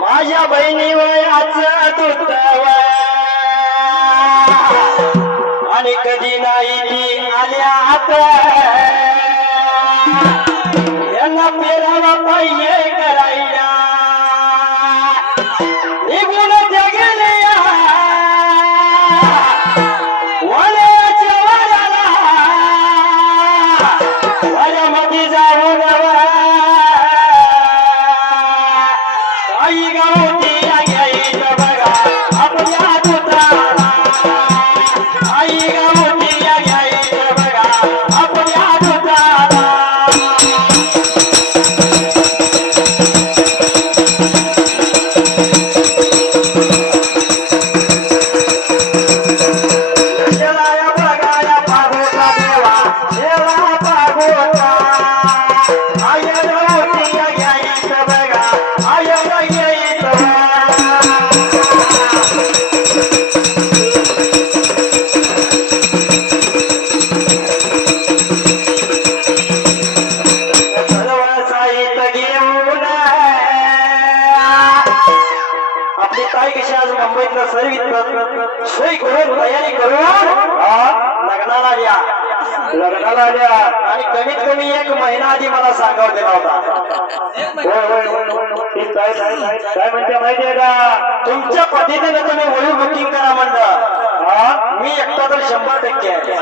माझ्या बहिणी वयाच दुर्दव आणि कधी नाही ती आल्यात यांना पेरावा पाहिजे. आपली ताई कशी आज मुंबईतलं सर्वित सोय करून तयारी करून लग्नाला द्या लग्नाला द्या आणि कमीत कमी एक महिना आधी मला सांगावं दिला होता. काय म्हणते माहितीये का? तुमच्या पद्धतीने तुम्ही वळू बुकिंग करा म्हणलं. मी एकटा तर शंभर टक्के आहे.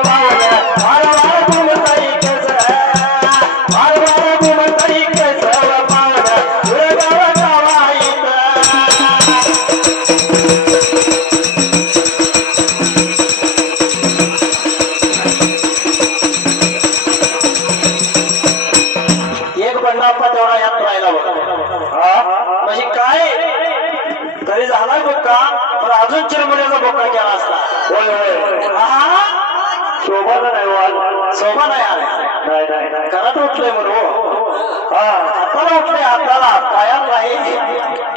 घरात उठलंय म्हणू हो. हा. हाताला उठलंय हाताला पायाला नाही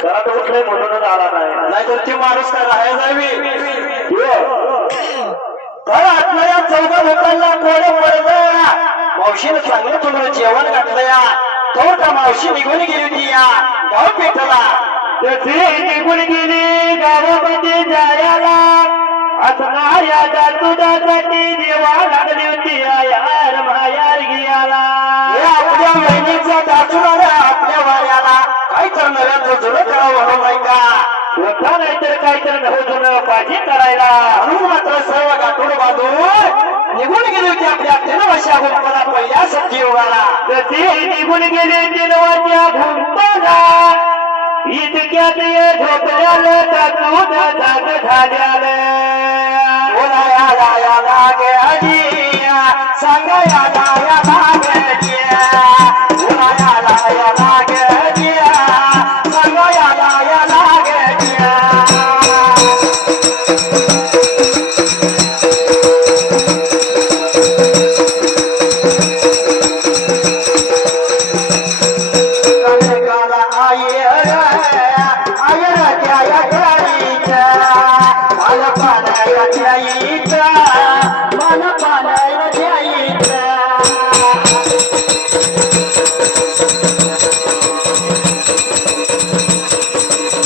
घरात उठलंय म्हणूनच आला नाही. नाहीतर ती माणूस काय राहायला जावी? हो. तर आपल्या चौघा लोकांना कोणी पडत मावशीनं चांगलं तुम्हाला जेवण घातलं या तो का मावशी निघून गेली होती या गाव पेटला तसे निघून गेली गावामध्ये जायला. असणाऱ्या दुधासाठी देवा लागली होती मायार गियाला आपल्या बहिणीचा दाचुराला आपल्या वाऱ्याला काय नाही का नाहीतर काय तर जुनं पाहिजे करायला म्हणून मात्र सर्व गाठोड बांधून निघून गेली होती आपल्या तीन वर्षा गुंपला पहिल्या सत्य युगाला तशी निघून गेले तीन वर्षा गुंपला इतक्यात ये झोपल्याला तू जात झाल्याला बोलाया लाया लागे अजिया सांगाया చేస్తా